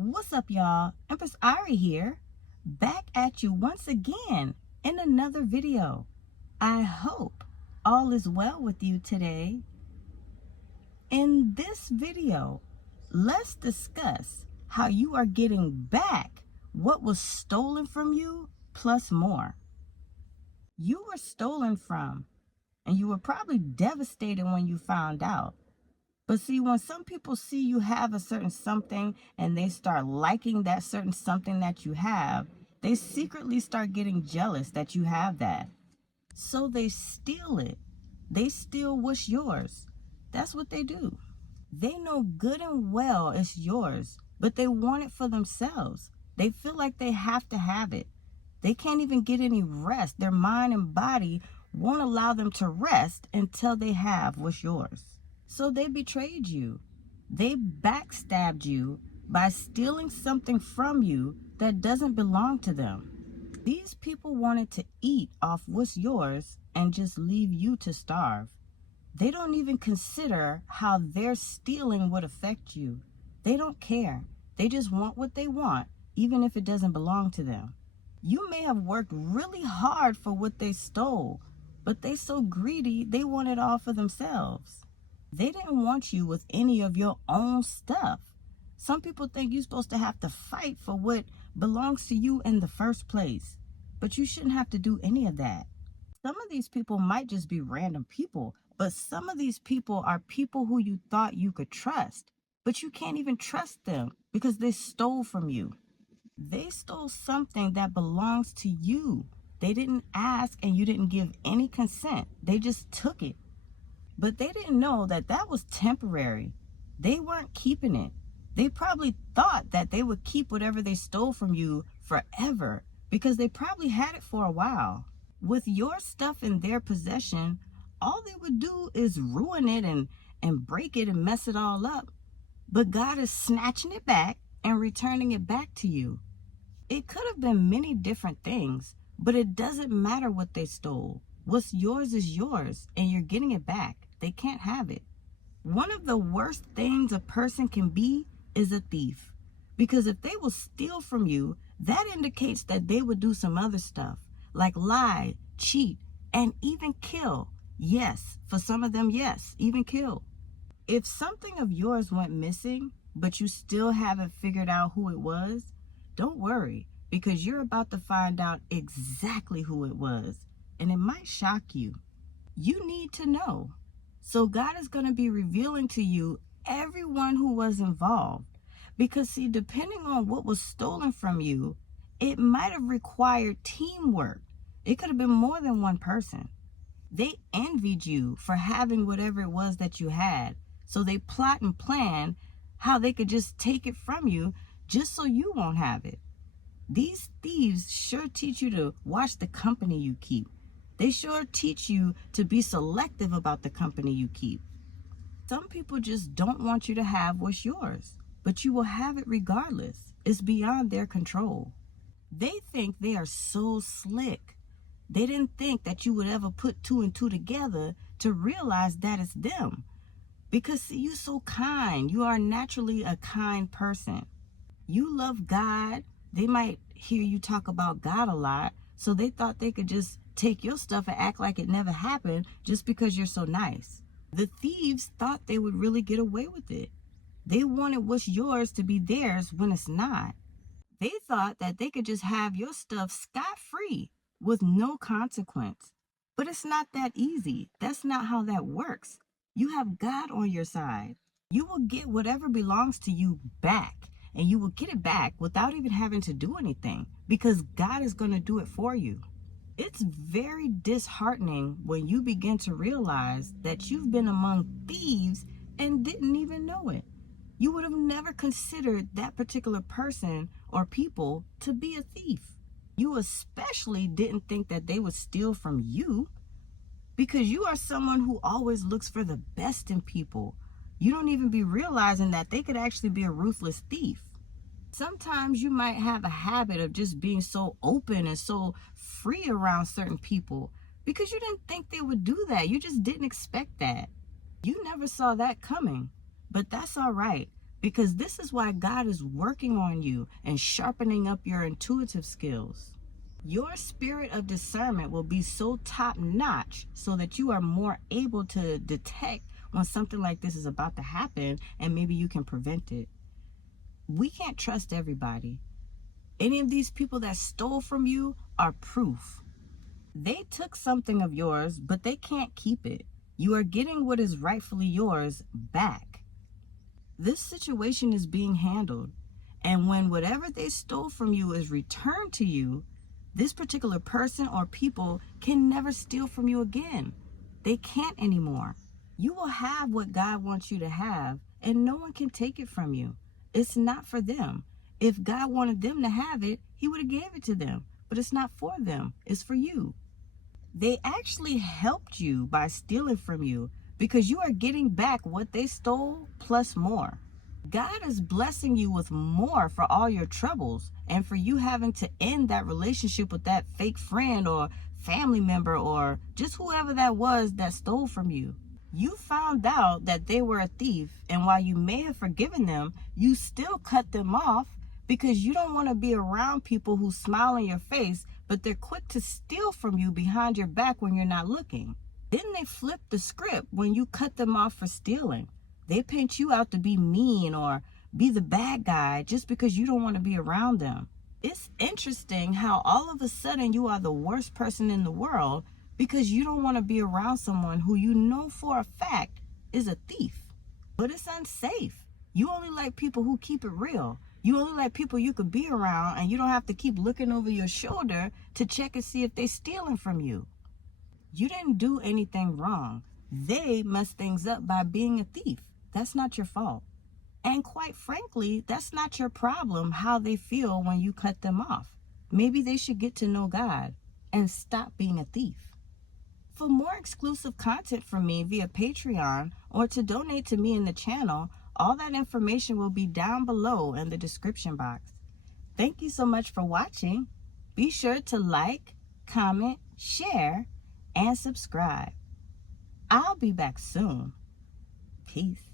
What's up, y'all? Empress Ari here, back at you once again in another video. I hope all is well with you today. In this video, let's discuss how you are getting back what was stolen from you plus more. You were stolen from, and you were probably devastated when you found out. But see, when some people see you have a certain something and they start liking that certain something that you have, they secretly start getting jealous that you have that. So they steal it. They steal what's yours. That's what they do. They know good and well it's yours, but they want it for themselves. They feel like they have to have it. They can't even get any rest. Their mind and body won't allow them to rest until they have what's yours. So they betrayed you. They backstabbed you by stealing something from you that doesn't belong to them. These people wanted to eat off what's yours and just leave you to starve. They don't even consider how their stealing would affect you. They don't care. They just want what they want, even if it doesn't belong to them. You may have worked really hard for what they stole, but they're so greedy they want it all for themselves. They didn't want you with any of your own stuff. Some people think you're supposed to have to fight for what belongs to you in the first place, but you shouldn't have to do any of that. Some of these people might just be random people, but some of these people are people who you thought you could trust, but you can't even trust them because they stole from you. They stole something that belongs to you. They didn't ask and you didn't give any consent. They just took it. But they didn't know that that was temporary. They weren't keeping it. They probably thought that they would keep whatever they stole from you forever because they probably had it for a while. With your stuff in their possession, all they would do is ruin it and break it and mess it all up. But God is snatching it back and returning it back to you. It could have been many different things, but it doesn't matter what they stole. What's yours is yours, and you're getting it back. They can't have it. One of the worst things a person can be is a thief. Because if they will steal from you, that indicates that they would do some other stuff, like lie, cheat, and even kill. Yes, for some of them, yes, even kill. If something of yours went missing, but you still haven't figured out who it was, don't worry, because you're about to find out exactly who it was, and it might shock you. You need to know. So God is going to be revealing to you everyone who was involved. Because see, depending on what was stolen from you, it might have required teamwork. It could have been more than one person. They envied you for having whatever it was that you had. So they plot and plan how they could just take it from you just so you won't have it. These thieves sure teach you to watch the company you keep. They sure teach you to be selective about the company you keep. Some people just don't want you to have what's yours, but you will have it regardless. It's beyond their control. They think they are so slick. They didn't think that you would ever put two and two together to realize that it's them. Because see, you're so kind. You are naturally a kind person. You love God. They might hear you talk about God a lot, so they thought they could just take your stuff and act like it never happened just because you're so nice. The thieves thought they would really get away with it. They wanted what's yours to be theirs when it's not. They thought that they could just have your stuff scot-free with no consequence. But it's not that easy. That's not how that works. You have God on your side. You will get whatever belongs to you back, and you will get it back without even having to do anything because God is going to do it for you. It's very disheartening when you begin to realize that you've been among thieves and didn't even know it. You would have never considered that particular person or people to be a thief. You especially didn't think that they would steal from you because you are someone who always looks for the best in people. You don't even be realizing that they could actually be a ruthless thief. Sometimes you might have a habit of just being so open and so free around certain people because you didn't think they would do that. You just didn't expect that. You never saw that coming, but that's all right because this is why God is working on you and sharpening up your intuitive skills. Your spirit of discernment will be so top-notch so that you are more able to detect when something like this is about to happen, and maybe you can prevent it. We can't trust everybody. Any of these people that stole from you are proof. They took something of yours, but they can't keep it. You are getting what is rightfully yours back. This situation is being handled, and when whatever they stole from you is returned to you, this particular person or people can never steal from you again. They can't anymore. You will have what God wants you to have, and no one can take it from you. It's not for them. If God wanted them to have it, he would have gave it to them. But it's not for them. It's for you. They actually helped you by stealing from you because you are getting back what they stole plus more. God is blessing you with more for all your troubles and for you having to end that relationship with that fake friend or family member or just whoever that was that stole from you. You found out that they were a thief, and while you may have forgiven them, you still cut them off because you don't want to be around people who smile in your face, but they're quick to steal from you behind your back when you're not looking. Then they flip the script when you cut them off for stealing. They paint you out to be mean or be the bad guy just because you don't want to be around them. It's interesting how all of a sudden you are the worst person in the world because you don't want to be around someone who you know for a fact is a thief. But it's unsafe. You only like people who keep it real. You only like people you could be around, and you don't have to keep looking over your shoulder to check and see if they're stealing from you. You didn't do anything wrong. They messed things up by being a thief. That's not your fault. And quite frankly, that's not your problem how they feel when you cut them off. Maybe they should get to know God and stop being a thief. For more exclusive content from me via Patreon or to donate to me in the channel, all that information will be down below in the description box. Thank you so much for watching. Be sure to like, comment, share, and subscribe. I'll be back soon. Peace.